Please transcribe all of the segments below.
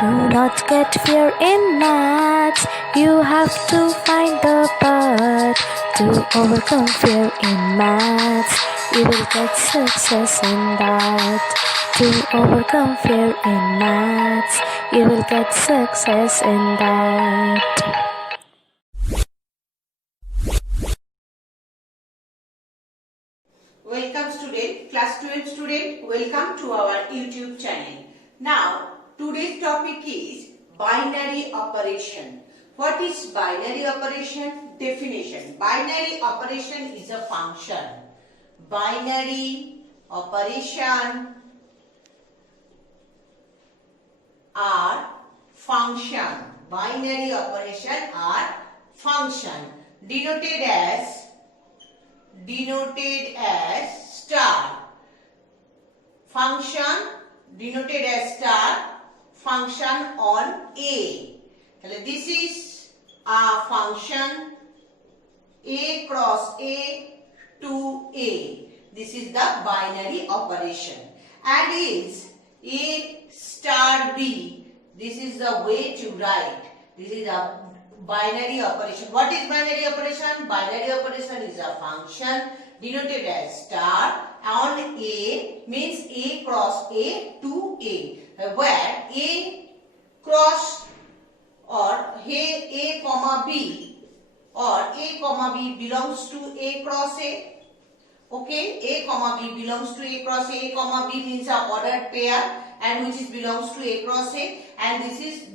Do not get fear in maths. You have to find the path to overcome fear in maths. You will get success in that. To overcome fear in maths, you will get success in that. Welcome student, class 12 student, welcome to our YouTube channel. Now, today's topic is binary operation. What is binary operation? Definition. Binary operation is a function. Binary operation are function. Binary operation are function denoted as star. Function denoted as star. Function on A. This is a function A cross A to A. This is the binary operation. And is A star B. This is the way to write. This is a binary operation. What is binary operation? Binary operation is a function denoted as star on A, means A cross A to A, where A cross or A comma B or A comma B belongs to A cross A. Okay, A comma B belongs to A cross A. A comma B means a ordered pair and which is belongs to A cross A, and this is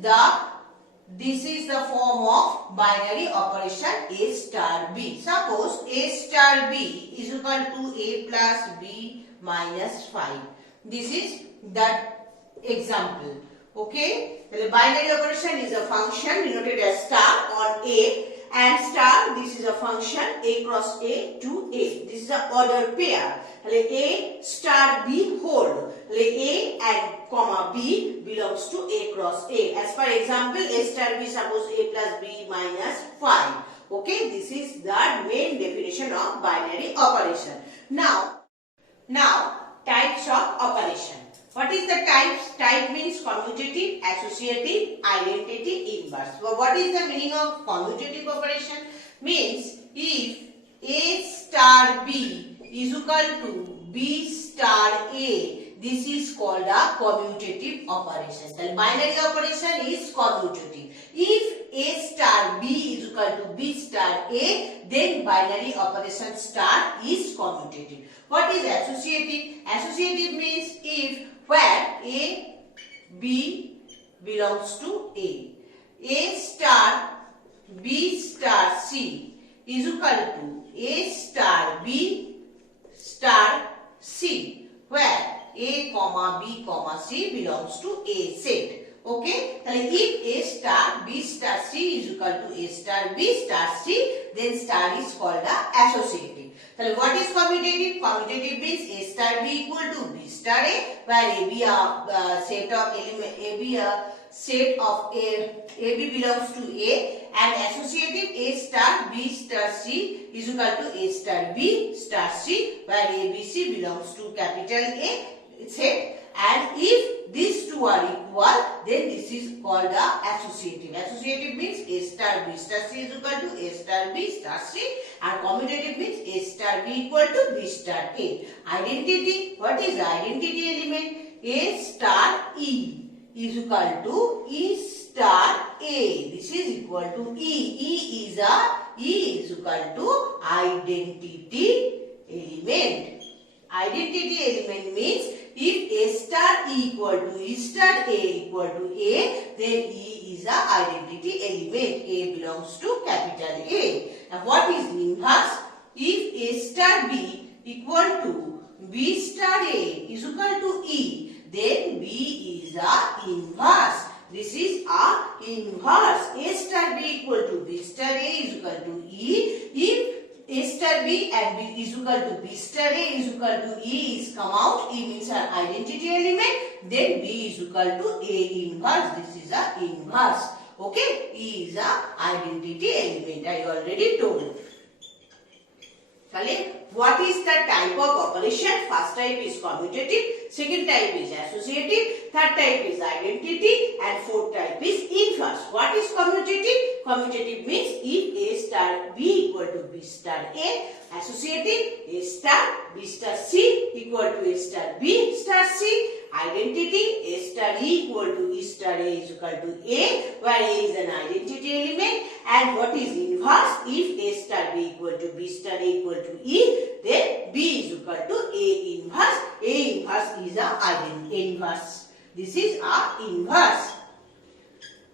the form of binary operation A star B. Suppose A star B is equal to A plus B minus 5. This is that example. Okay, the binary operation is a function denoted as star on A, and star, this is a function A cross A to A. This is an ordered pair. A star B hold. A and comma B belongs to A cross A. As for example, A star B, suppose A plus B minus 5. Okay, this is the main definition of binary operation. Now types of operation. What is the types? Type means commutative, associative, identity, inverse. So what is the meaning of commutative operation? Means if A star B is equal to B star A, this is called a commutative operation. The binary operation is commutative. If A star B is equal to B star A, then binary operation star is commutative. What is associative? Associative means if where A, B belongs to A star B star C is equal to A star B star C, where A comma B comma C belongs to A set. Okay, if A star B star C is equal to A star B star C, then star is called the associative. What is commutative? Commutative means A star B equal to B star A, where A be a set of element, A B belongs to A, and associative A star B star C is equal to A star B star C, where A B C belongs to capital A set. And if these two are equal, then this is called the associative. Associative means A star B star C is equal to A star B star C, and commutative means A star B equal to B star A. Identity, what is the identity element? A star E is equal to E star A. This is equal to E. E is equal to identity element. Identity element means if A star E equal to E star A equal to A, then E is a identity element. A belongs to capital A. Now what is inverse? If A star B equal to B star A is equal to E, then B is a inverse. This is a inverse. A star B equal to B star A is equal to E. If A star B and B is equal to B star A is equal to E is come out. E means an identity element. Then B is equal to A inverse. This is a inverse. Okay. E is a identity element. I already told. What is the type of operation? First type is commutative, second type is associative, third type is identity, and fourth type is inverse. What is commutative? Commutative means if A star B equal to B star A. Associative, A star B star C equal to A star B star C. Identity, A star E equal to E star A is equal to A, where A is an identity element. And what is inverse? If A star B equal to B star A equal to E, then B is equal to A inverse. A inverse is a identity inverse. This is a inverse.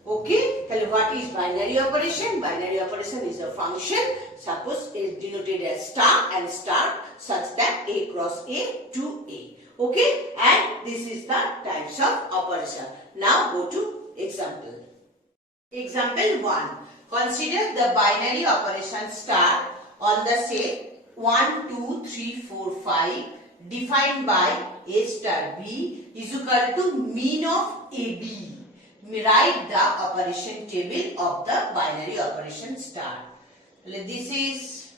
Okay, what is binary operation? Binary operation is a function, suppose is denoted as star and star, such that A cross A to A. Okay, and this is the types of operation. Now go to example. Example 1. Consider the binary operation star on the set 1, 2, 3, 4, 5 defined by A star B is equal to mean of AB. Write the operation table of the binary operation star. This is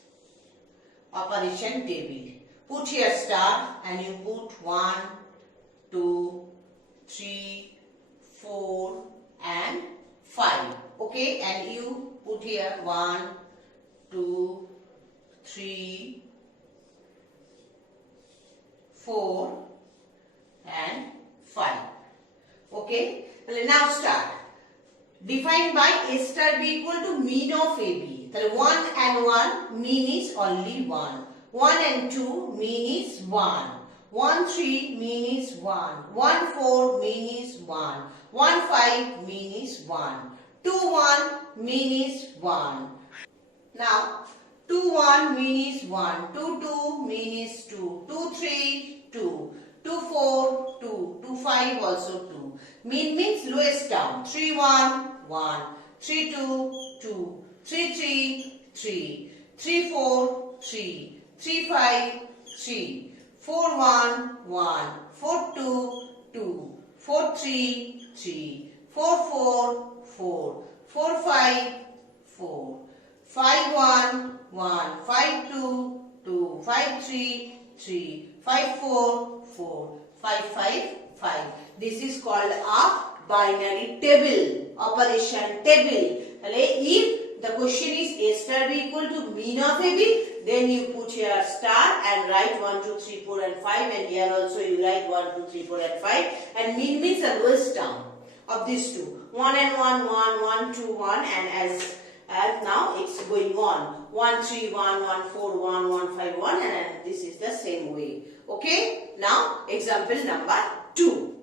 operation table. Put here star and you put 1, 2, 3, 4 and 5. Okay, and you put here 1, 2, 3, 4 and 5. Okay, now start. Defined by A star B equal to mean of AB. 1 and 1 mean is only 1. 1 and 2 mean is 1. 1 3 mean is 1. 1 4 mean is 1. 1 5 mean is 1. 2 1 mean is 1. Now 2 1 mean is 1. 2 2 mean is 2. 2 3 2. 2 4 2. 2 5 also 2. Mean means lowest term. 3 1 1. 3 2 2. 3 3 3. 3 4 3. 3 5 3. 4 1 1. 4 2 2. 4 3 3. 4 4 4. 4 5 4. 5 1 1. 5 2 2. 5 3 3. 5 4 4. 5 5 5. This is called a binary table, operation table. If the question is A star B equal to mean of AB, then you put here star and write 1, 2, 3, 4 and 5, and here also you write 1, 2, 3, 4 and 5, and mean means the lowest term of these two. 1 and 1, 1, 1, 2, 1, and as now it's going on. 1, 3, 1, 1, 4, 1, 1, 5, 1, and this is the same way. Okay, now example number 2.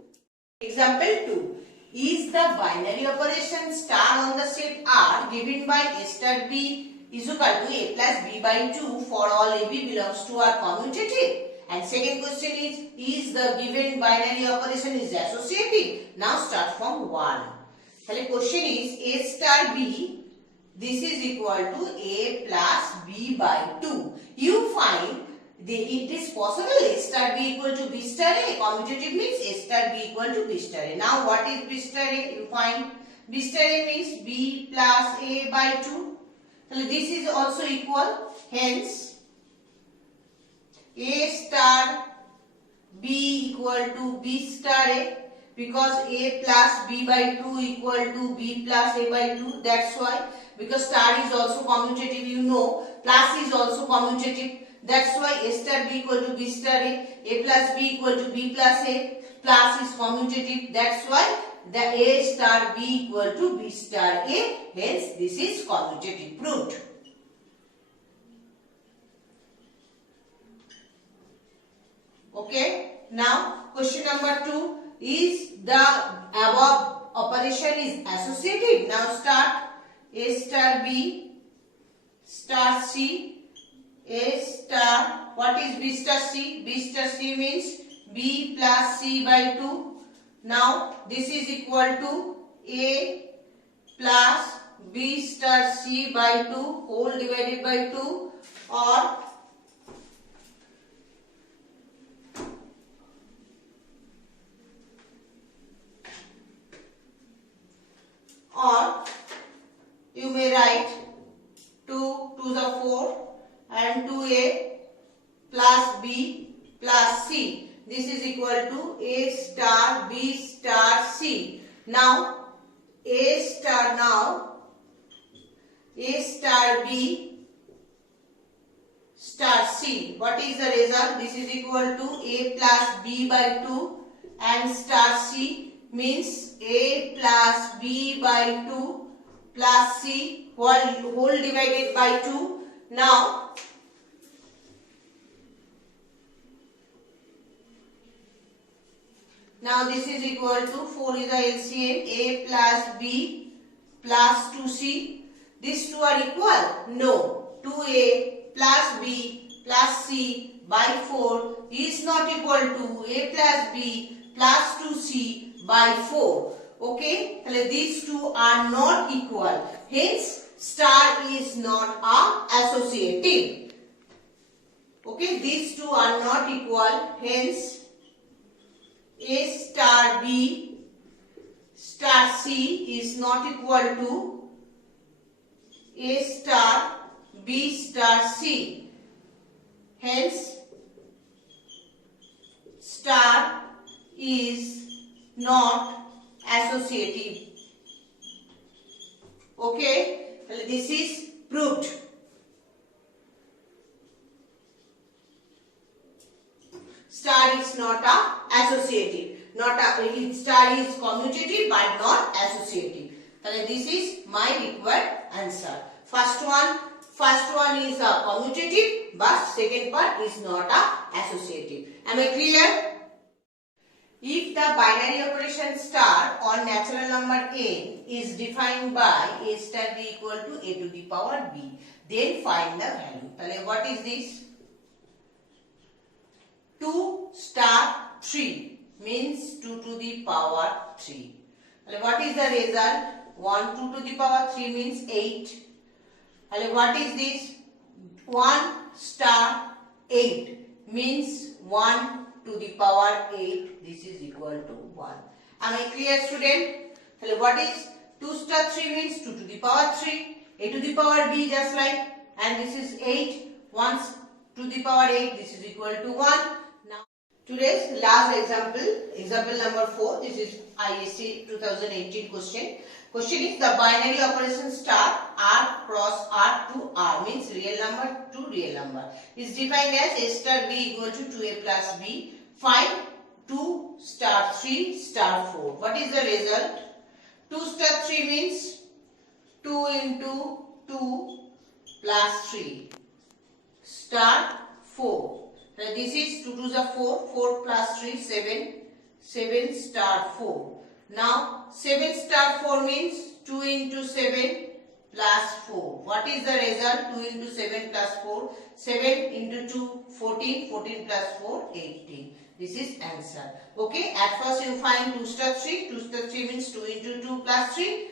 Example 2. Is the binary operation star on the set R given by A star B is equal to A plus B by 2 for all AB belongs to R commutative? And second question is the given binary operation is associative? Now start from 1. The question is A star B, this is equal to A plus B by 2. You find it is possible A star B equal to B star A. Commutative means A star B equal to B star A. Now what is B star A? You find B star A means B plus A by 2. So this is also equal. Hence A star B equal to B star A, because A plus B by 2 equal to B plus A by 2. That's why, because star is also commutative, you know, plus is also commutative. That's why A star B equal to B star A plus B equal to B plus A, plus is commutative. That's why the A star B equal to B star A, hence this is commutative, proved. Okay, now question number 2, is the above operation is associative? Now start. A star B star C. A star, what is B star C? B star C means B plus C by 2. Now this is equal to A plus B star C by 2 whole divided by 2, or you may write 2 to the 4 and 2A Now A star B star C. What is the result? This is equal to A plus B by 2 and star C means A plus B by 2 plus C whole divided by 2. Now this is equal to 4 is the LCM, A plus B plus 2C. These two are equal? No. 2A plus B plus C by 4 is not equal to A plus B plus 2C by 4. Okay? These two are not equal. Hence, star is not associative. Okay? These two are not equal. Hence, A star B star C is not equal to A star B star C. Hence, star is not associative. Okay, this is proved. Star is not associative. Star is commutative but not associative. This is my required answer. First one is commutative, but second part is not associative. Am I clear? If the binary operation star on natural number n is defined by A star B equal to A to the power B, then find the value. What is this? 2 star 3 means 2 to the power 3. What is the result? 1 2 to the power 3 means 8. What is this? 1 star 8 means 1 to the power 8. This is equal to 1. Am I clear, student? What is 2 star 3 means 2 to the power 3. A to the power B just like. And this is 8. 1 to the power 8. This is equal to 1. Now, today's last example number 4. This is ISC 2018 question. Question is the binary operation star R cross R to R means real number to real number is defined as A star B equal to 2A plus B. Find 2 star 3 star 4. What is the result? 2 star 3 means 2 into 2 plus 3 star 4. Now this is 2 to the 4, 4 plus 3, 7, 7 star 4. Now 7 star 4 means 2 into 7 plus 4. What is the result? 2 into 7 plus 4. 7 into 2, 14. 14 plus 4, 18. This is answer. Okay. At first you find 2 star 3. 2 star 3 means 2 into 2 plus 3.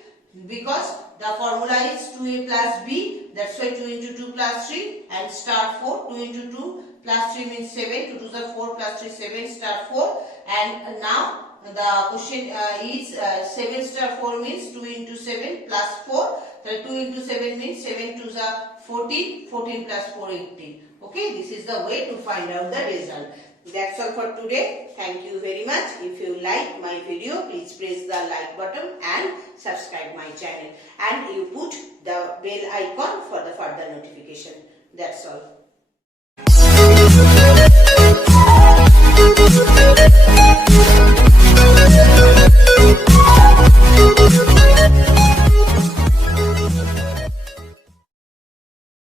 Because the formula is 2A plus B. That's why 2 into 2 plus 3. And star 4. 2 into 2 plus 3 means 7. 2 to the 4 plus 3, 7 star 4. And now the question is 7 star 4 means 2 into 7 plus 4. So 2 into 7 means 7 to the 14. 14 plus 4, 18. Okay, this is the way to find out the result. That's all for today. Thank you very much. If you like my video, please press the like button and subscribe my channel. And you put the bell icon for the further notification. That's all.